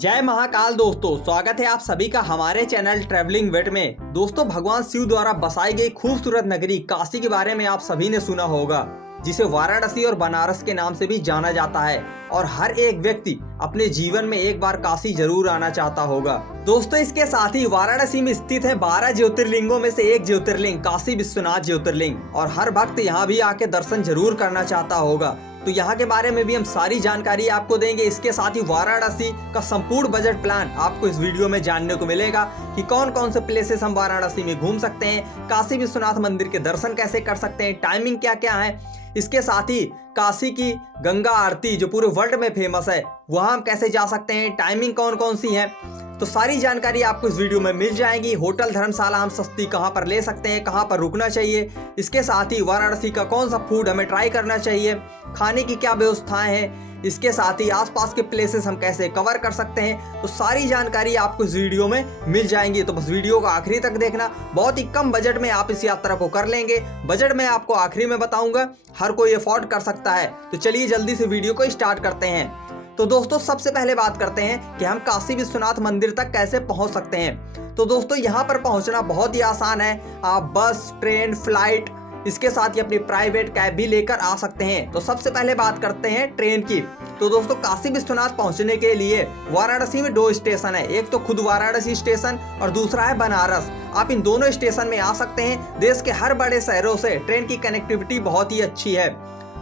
जय महाकाल दोस्तों, स्वागत है आप सभी का हमारे चैनल ट्रैवलिंग विद में। दोस्तों, भगवान शिव द्वारा बसाई गई खूबसूरत नगरी काशी के बारे में आप सभी ने सुना होगा, जिसे वाराणसी और बनारस के नाम से भी जाना जाता है। और हर एक व्यक्ति अपने जीवन में एक बार काशी जरूर आना चाहता होगा। दोस्तों, इसके साथ ही वाराणसी में स्थित है 12 ज्योतिर्लिंगों में से एक ज्योतिर्लिंग काशी विश्वनाथ ज्योतिर्लिंग, और हर भक्त यहाँ भी आके दर्शन जरूर करना चाहता होगा। तो यहाँ के बारे में भी हम सारी जानकारी आपको देंगे। इसके साथ ही वाराणसी का संपूर्ण बजट प्लान आपको इस वीडियो में जानने को मिलेगा कि कौन कौन से प्लेसेस हम वाराणसी में घूम सकते हैं, काशी विश्वनाथ मंदिर के दर्शन कैसे कर सकते हैं, टाइमिंग क्या क्या है। इसके साथ ही काशी की गंगा आरती जो पूरे वर्ल्ड में फेमस है, वहां हम कैसे जा सकते हैं, टाइमिंग कौन कौन सी है, तो सारी जानकारी आपको इस वीडियो में मिल जाएगी। होटल धर्मशाला हम सस्ती कहां पर ले सकते हैं, कहां पर रुकना चाहिए। इसके साथ ही वाराणसी का कौन सा फूड हमें ट्राई करना चाहिए, खाने की क्या व्यवस्थाएं हैं। इसके साथ ही आसपास के प्लेसेस हम कैसे कवर कर सकते हैं, तो सारी जानकारी आपको इस वीडियो में मिल जाएंगी। तो बस वीडियो को आखिरी तक देखना। बहुत ही कम बजट में आप इस यात्रा को कर लेंगे। बजट में आपको आखिरी में बताऊंगा, हर कोई अफोर्ड कर सकता है। तो चलिए जल्दी से वीडियो को स्टार्ट करते हैं। तो दोस्तों, सबसे पहले बात करते हैं कि हम काशी विश्वनाथ मंदिर तक कैसे पहुंच सकते हैं। तो दोस्तों, यहाँ पर पहुंचना बहुत ही आसान है। आप बस, ट्रेन, फ्लाइट, इसके साथ ही अपनी प्राइवेट कैब भी लेकर आ सकते हैं। तो सबसे पहले बात करते हैं ट्रेन की। तो दोस्तों, काशी विश्वनाथ पहुंचने के लिए वाराणसी में 2 स्टेशन है। एक तो खुद वाराणसी स्टेशन और दूसरा है बनारस। आप इन दोनों स्टेशन में आ सकते हैं। देश के हर बड़े शहरों से ट्रेन की कनेक्टिविटी बहुत ही अच्छी है।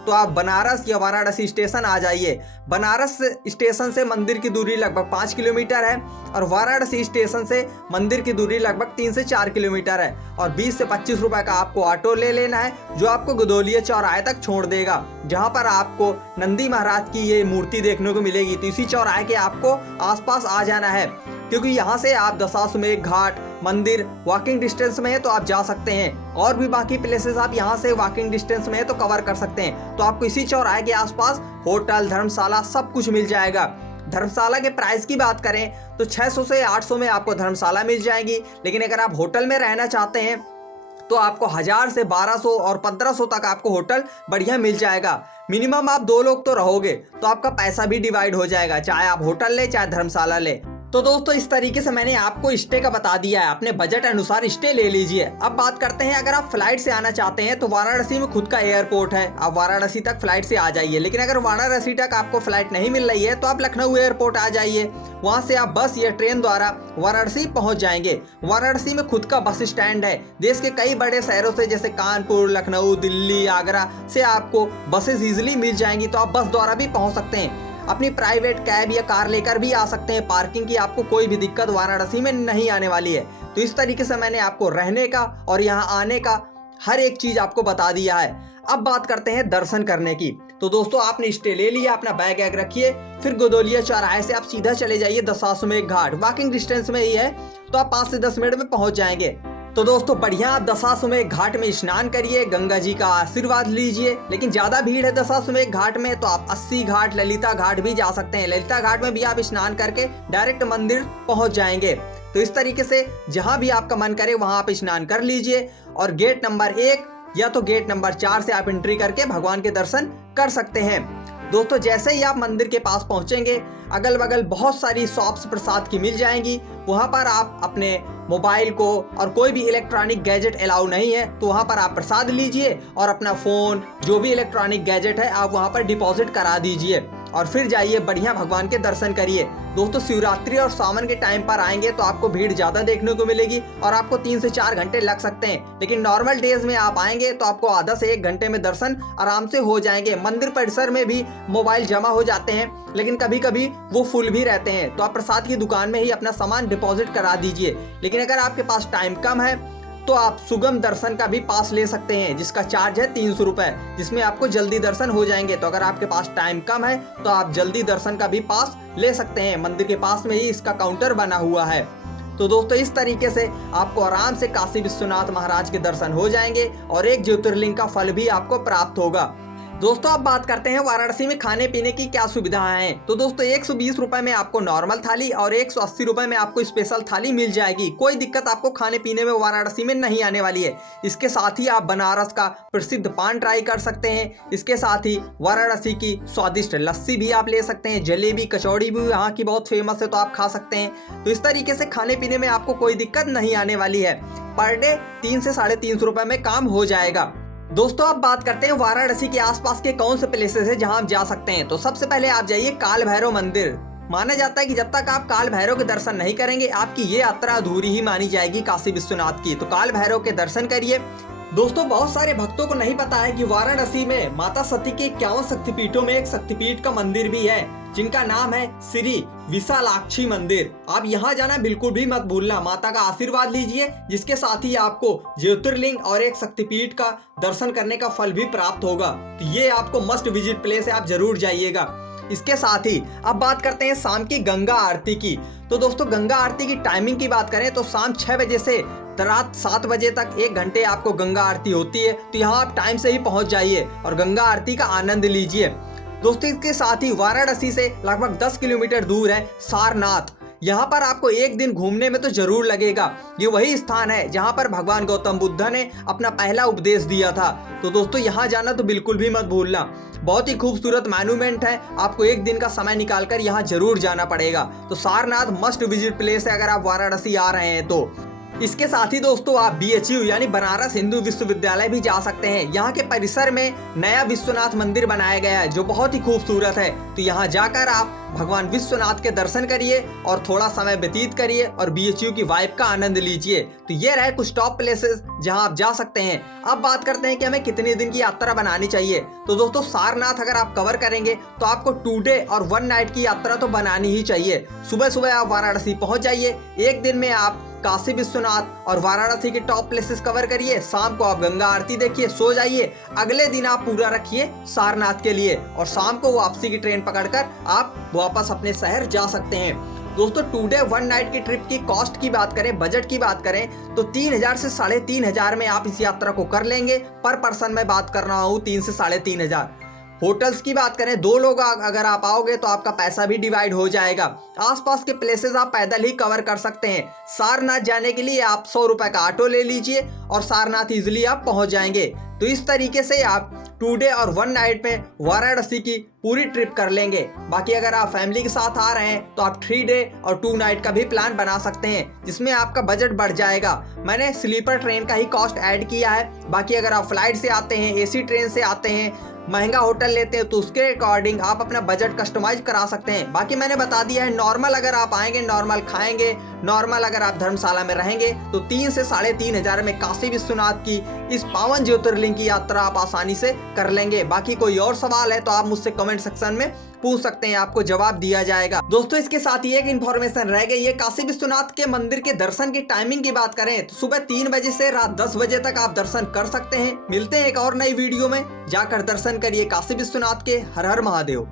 तो आप बनारस या वाराणसी स्टेशन आ जाइए। बनारस स्टेशन से मंदिर की दूरी लगभग 5 किलोमीटर है और वाराणसी स्टेशन से मंदिर की दूरी लगभग 3 से 4 किलोमीटर है। और 20 से 25 रुपए का आपको ऑटो ले लेना है, जो आपको गदोलिया चौराहे तक छोड़ देगा, जहां पर आपको नंदी महाराज की ये मूर्ति देखने को मिलेगी। तो इसी चौराहे के आपको आसपास आ जाना है, क्योंकि यहाँ से आप दशाश्वमेध घाट मंदिर वॉकिंग डिस्टेंस में है, तो आप जा सकते हैं। और भी बाकी प्लेसेस आप यहाँ से वॉकिंग डिस्टेंस में है तो कवर कर सकते हैं। तो आपको इसी चौराहे के आसपास होटल, धर्मशाला सब कुछ मिल जाएगा। धर्मशाला के प्राइस की बात करें तो 600 से 800 में आपको धर्मशाला मिल जाएगी। लेकिन अगर आप होटल में रहना चाहते हैं तो आपको 1000 से 1200 और 1500 तक आपको होटल बढ़िया मिल जाएगा। मिनिमम आप 2 लोग तो रहोगे, तो आपका पैसा भी डिवाइड हो जाएगा, चाहे आप होटल ले चाहे धर्मशाला ले। तो दोस्तों, इस तरीके से मैंने आपको स्टे का बता दिया है। अपने बजट अनुसार स्टे ले लीजिए। अब बात करते हैं, अगर आप फ्लाइट से आना चाहते हैं तो वाराणसी में खुद का एयरपोर्ट है, आप वाराणसी तक फ्लाइट से आ जाइए। लेकिन अगर वाराणसी तक आपको फ्लाइट नहीं मिल रही है तो आप लखनऊ एयरपोर्ट आ जाइए। वहां से आप बस या ट्रेन द्वारा वाराणसी पहुंच जाएंगे। वाराणसी में खुद का बस स्टैंड है। देश के कई बड़े शहरों से जैसे कानपुर, लखनऊ, दिल्ली, आगरा से आपको बसेस इजिली मिल जाएंगी, तो आप बस द्वारा भी पहुंच सकते हैं। अपनी प्राइवेट कैब या कार लेकर भी आ सकते हैं। पार्किंग की आपको कोई भी दिक्कत वाराणसी में नहीं आने वाली है। तो इस तरीके से मैंने आपको रहने का और यहाँ आने का हर एक चीज आपको बता दिया है। अब बात करते हैं दर्शन करने की। तो दोस्तों, आपने स्टे ले लिया, अपना बैग वैग रखिए, फिर गदोलिया चौराहे से आप सीधा चले जाइए दशाश्वमेध घाट। वॉकिंग डिस्टेंस में ही है, तो आप 5 से 10 मिनट में पहुंच जाएंगे। तो दोस्तों, बढ़िया आप दशाश्वमेध घाट में स्नान करिए, गंगा जी का आशीर्वाद लीजिए। लेकिन ज्यादा भीड़ है दशाश्वमेध घाट में, तो आप 80 घाट, ललिता घाट भी जा सकते हैं। ललिता घाट में भी आप स्नान करके डायरेक्ट मंदिर पहुंच जाएंगे। तो इस तरीके से जहां भी आपका मन करे वहां आप स्नान कर लीजिए, और गेट नंबर 1 या तो गेट नंबर 4 से आप एंट्री करके भगवान के दर्शन कर सकते हैं। दोस्तों, जैसे ही आप मंदिर के पास पहुंचेंगे, अगल बगल बहुत सारी शॉप्स प्रसाद की मिल जाएंगी। वहां पर आप अपने मोबाइल को और कोई भी इलेक्ट्रॉनिक गैजेट अलाउ नहीं है, तो वहां पर आप प्रसाद लीजिए और अपना फोन, जो भी इलेक्ट्रॉनिक गैजेट है, आप वहां पर डिपॉजिट करा दीजिए और फिर जाइए बढ़िया भगवान के दर्शन करिए। दोस्तों, शिवरात्रि और सावन के टाइम पर आएंगे तो आपको भीड़ ज्यादा देखने को मिलेगी और आपको 3 से 4 घंटे लग सकते हैं। लेकिन नॉर्मल डेज में आप आएंगे तो आपको आधा से 1 घंटे में दर्शन आराम से हो जाएंगे। मंदिर परिसर में भी मोबाइल जमा हो जाते हैं, लेकिन कभी कभी वो फुल भी रहते हैं, तो आप प्रसाद की दुकान में ही अपना सामान डिपॉजिट करा दीजिए। लेकिन अगर आपके पास टाइम कम है तो आप सुगम दर्शन का भी पास ले सकते हैं, जिसका चार्ज है 300 रुपए, जिसमें आपको जल्दी दर्शन हो जाएंगे। तो अगर आपके पास टाइम कम है तो आप जल्दी दर्शन का भी पास ले सकते हैं। मंदिर के पास में ही इसका काउंटर बना हुआ है। तो दोस्तों, इस तरीके से आपको आराम से काशी विश्वनाथ महाराज के दर्शन हो जाएंगे और एक ज्योतिर्लिंग का फल भी आपको प्राप्त होगा। दोस्तों अब बात करते हैं वाराणसी में खाने पीने की क्या सुविधाएं हैं। तो दोस्तों 120 रुपए में आपको नॉर्मल थाली और 180 रुपए में आपको स्पेशल थाली मिल जाएगी। कोई दिक्कत आपको खाने पीने में वाराणसी में नहीं आने वाली है। इसके साथ ही आप बनारस का प्रसिद्ध पान ट्राई कर सकते हैं। इसके साथ ही वाराणसी की स्वादिष्ट लस्सी भी आप ले सकते हैं। जलेबी कचौड़ी भी यहाँ की बहुत फेमस है, तो आप खा सकते हैं। तो इस तरीके से खाने पीने में आपको कोई दिक्कत नहीं आने वाली है। पर डे 3 से 350 रुपए में काम हो जाएगा। दोस्तों अब बात करते हैं वाराणसी के आसपास के कौन से प्लेसेस है जहां आप जा सकते हैं। तो सबसे पहले आप जाइए काल भैरव मंदिर। माना जाता है कि जब तक आप काल भैरव के दर्शन नहीं करेंगे आपकी ये यात्रा अधूरी ही मानी जाएगी काशी विश्वनाथ की। तो काल भैरव के दर्शन करिए। दोस्तों बहुत सारे भक्तों को नहीं पता है कि वाराणसी में माता सती के 51 शक्तिपीठों में एक शक्तिपीठ का मंदिर भी है, जिनका नाम है श्री विशालाक्षी मंदिर। आप यहाँ जाना बिल्कुल भी मत भूलना, माता का आशीर्वाद लीजिए, जिसके साथ ही आपको ज्योतिर्लिंग और एक शक्तिपीठ का दर्शन करने का फल भी प्राप्त होगा। तो ये आपको मस्ट विजिट प्लेस है, आप जरूर जाइएगा। इसके साथ ही अब बात करते हैं शाम की गंगा आरती की। तो दोस्तों गंगा आरती की टाइमिंग की बात करें तो शाम 6 बजे से रात 7 बजे तक 1 घंटे आपको गंगा आरती होती है। तो यहाँ आप टाइम से ही पहुँच जाइए और गंगा आरती का आनंद लीजिए। दोस्तों इसके साथ ही वाराणसी से लगभग 10 किलोमीटर दूर है सारनाथ। यहाँ पर आपको एक दिन घूमने में तो जरूर लगेगा। ये वही स्थान है जहाँ पर भगवान गौतम बुद्ध ने अपना पहला उपदेश दिया था। तो दोस्तों यहाँ जाना तो बिल्कुल भी मत भूलना। बहुत ही खूबसूरत मॉन्यूमेंट है, आपको एक दिन का समय निकालकर यहाँ जरूर जाना पड़ेगा। तो सारनाथ मस्ट विजिट प्लेस है अगर आप वाराणसी आ रहे हैं तो। इसके साथ ही दोस्तों आप BHU यानी बनारस हिंदू विश्वविद्यालय भी जा सकते हैं। यहाँ के परिसर में नया विश्वनाथ मंदिर बनाया गया है जो बहुत ही खूबसूरत है। तो यहाँ जाकर आप भगवान विश्वनाथ के दर्शन करिए और थोड़ा समय व्यतीत करिए और BHU की वाइब का आनंद लीजिए। तो ये रहे कुछ टॉप प्लेसेस जहाँ आप जा सकते हैं। अब बात करते हैं कि हमें कितने दिन की यात्रा बनानी चाहिए। तो दोस्तों सारनाथ अगर आप कवर करेंगे तो आपको 2 डे और 1 नाइट की यात्रा तो बनानी ही चाहिए। सुबह सुबह आप वाराणसी पहुँच जाइए, एक दिन में आप काशी विश्वनाथ और वाराणसी के टॉप प्लेसेस कवर करिए। शाम को आप गंगा आरती देखिए, सो जाइए। अगले दिन आप पूरा रखिए सारनाथ के लिए और शाम को वापसी की ट्रेन पकड़कर आप वापस अपने शहर जा सकते हैं। दोस्तों 2 डे 1 नाइट की ट्रिप की कॉस्ट की बात करें, बजट की बात करें तो 3000 से 3500 में आप इस यात्रा को कर लेंगे। पर पर्सन मैं बात कर रहा हूँ 3 से 3500। होटल्स की बात करें 2 लोग अगर आप आओगे तो आपका पैसा भी डिवाइड हो जाएगा। आसपास के प्लेसेस आप पैदल ही कवर कर सकते हैं। सारनाथ जाने के लिए आप 100 रुपए का ऑटो ले लीजिए और सारनाथ इजिली आप पहुंच जाएंगे। तो इस तरीके से आप 2 डे और 1 नाइट में वाराणसी की पूरी ट्रिप कर लेंगे। बाकी अगर आप फैमिली के साथ आ रहे हैं तो आप 3 डे और 2 नाइट का भी प्लान बना सकते हैं, जिसमें आपका बजट बढ़ जाएगा। मैंने स्लीपर ट्रेन का ही कॉस्ट ऐड किया है। बाकी अगर आप फ्लाइट से आते हैं, AC ट्रेन से आते हैं, महंगा होटल लेते हैं तो उसके अकॉर्डिंग आप अपना बजट कस्टमाइज करा सकते हैं। बाकी मैंने बता दिया है, नॉर्मल अगर आप आएंगे, नॉर्मल खाएंगे, नॉर्मल अगर आप धर्मशाला में रहेंगे तो 3 से 3500 में काशी विश्वनाथ की इस पावन ज्योतिर्लिंग की यात्रा आप आसानी से कर लेंगे। बाकी कोई और सवाल है तो आप मुझसे कमेंट सेक्शन में पूछ सकते हैं, आपको जवाब दिया जाएगा। दोस्तों इसके साथ ही एक इन्फॉर्मेशन रह गई है, काशी विश्वनाथ के मंदिर के दर्शन की टाइमिंग की बात करें तो सुबह 3 बजे से रात 10 बजे तक आप दर्शन कर सकते हैं। मिलते हैं एक और नई वीडियो में, जाकर दर्शन करिए काशी विश्वनाथ के। हर हर महादेव।